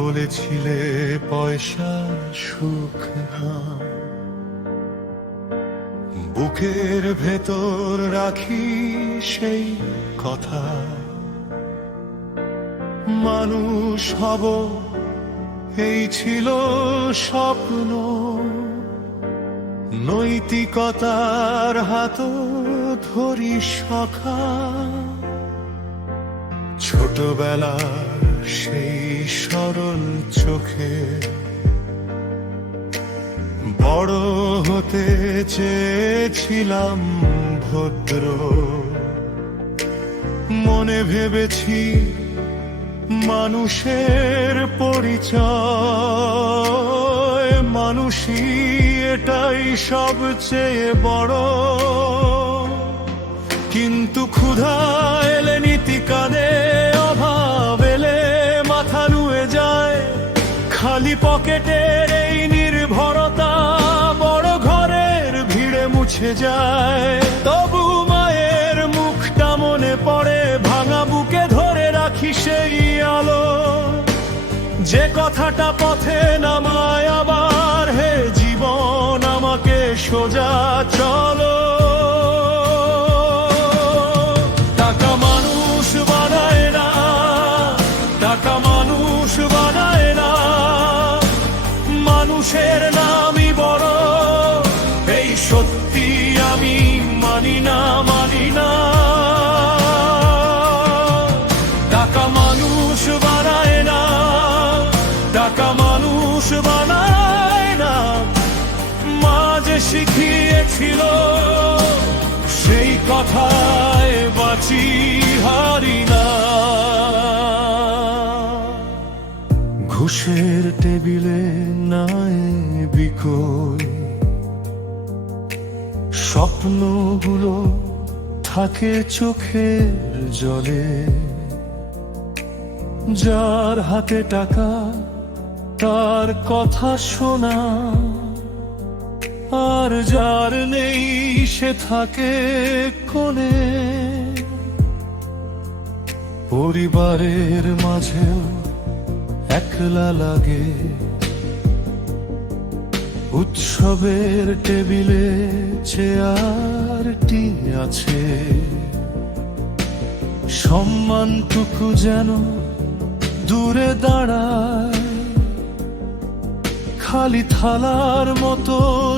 বলেছিলে পয়সা সুখ না, বুকের ভেতর রাখি সেই কথা। মানুষ হব এই ছিল স্বপ্ন, নৈতিকতার হাত ধরি সখা। ছোটবেলার সেই সরল চোখে বড় হতে চেয়েছিলাম ভদ্র। মনে ভেবেছি মানুষের পরিচয়, মানুষই এটাই সবচেয়ে বড়। কিন্তু ক্ষুধা এলে নীতি কাঁদে, অভাব এলে মাথা নুয়ে যায়। খালি পকেটের এই নির্ভরতা বড় ঘরের ভিড়ে মুছে যায়। তবু মায়ের মুখটা মনে পড়ে, ভাঙা বুকে ধরে রাখি সেই আলো, যে কথাটা পথে নামায় আবার। হে জীবন আমাকে সোজা চলো। টাকা মানুষ বানায় না, টাকা মানুষ বানায় না, মানুষের নামই বড়। এই সত্যি আমি মানি না, মানি না। টাকা মানুষ বানায় না, টাকা মানুষ বানায় না, মা যে শিখিয়েছিল সেই কথায় বাঁচি হারি না। ঘুষের টেবিলে নাই বিকই, স্বপ্নগুলো থাকে চোখের জলে। যার হাতে টাকা তার কথা শোনা, আর যার নেই সে থাকে কোণে। পরিবারের মাঝেও একলা লাগে, উৎসবের টেবিলে চেয়ারটি আছে। সম্মানটুকু যেন দূরে দাঁড়ায়, খালি থালার মতো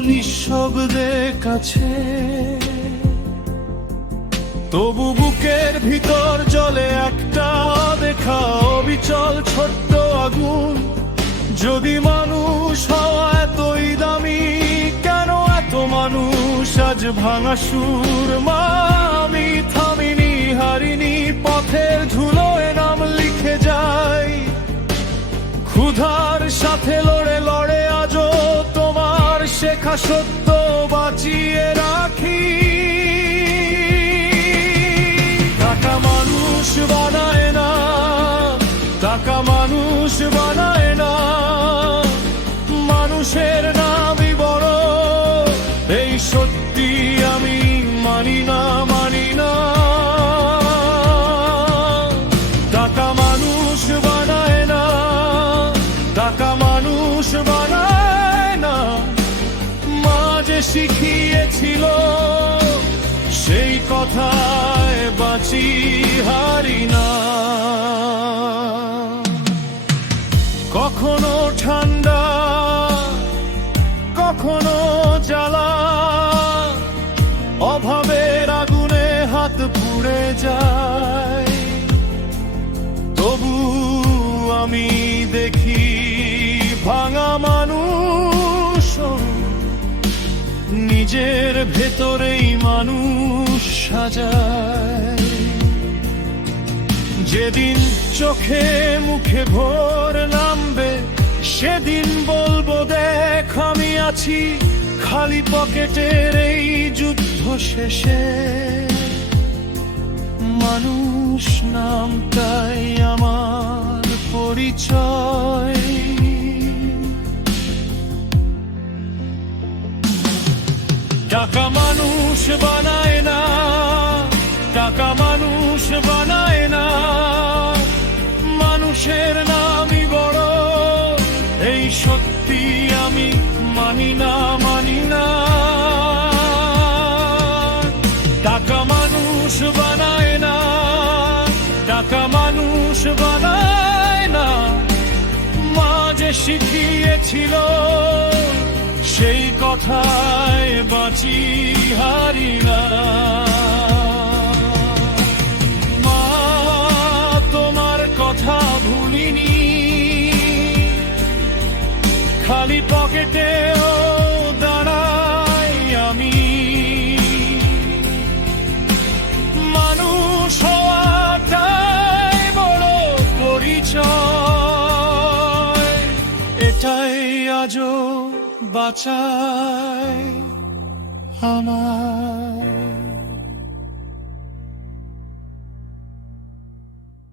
নিঃশব্দে কাছে। তবু বুকের ভিতর জ্বলে একটা দেখা অবিচল ছোট্ট আগুন। যদি মানুষ হওয়া এতই দামি, কেন এত মানুষ আজ ভাঙা সুর? মা আমি থামিনি, হারিনি, পথের ধুলোয় নাম লিখে যাই। ক্ষুধার সাথে লড়ে লড়ে আজও তোমার শেখা সত্য বাঁচিয়ে রাখি। টাকা মানুষ বানায় না, টাকা মানুষ বানায় না, মানুষের নামই বড়। এই সত্যি আমি মানি না, মানি না। টাকা মানুষ বানায় না, টাকা মানুষ বানায় না, মা যে শিখিয়েছিল সেই কথায় বাঁচি হারি না। কখনো ঠান্ডা, কখনো জ্বালা, অভাবের আগুনে হাত পুড়ে যায়। তবু আমি দেখি ভাঙা মানুষ, নিজের ভেতরেই মানুষ সাজায়। যেদিন চোখে মুখে ভোর নামবে, সেদিন বলবো দেখ আমি আছি। খালি পকেটের এই যুদ্ধ শেষে মানুষ নামটাই আমার পরিচয়। টাকা মানুষ বানায় না, টাকা মানুষ বানায় না, মানুষের নামই বড়। শিখিয়েছিল, সেই কথায় বাঁচি হারি না। মা, তোমার কথা ভুলিনি, খালি পকেটেও দাঁড়াই আমি। মানুষ হওয়াটাই বড় পরিচয়, এটাই আজও বাঁচায় আমার।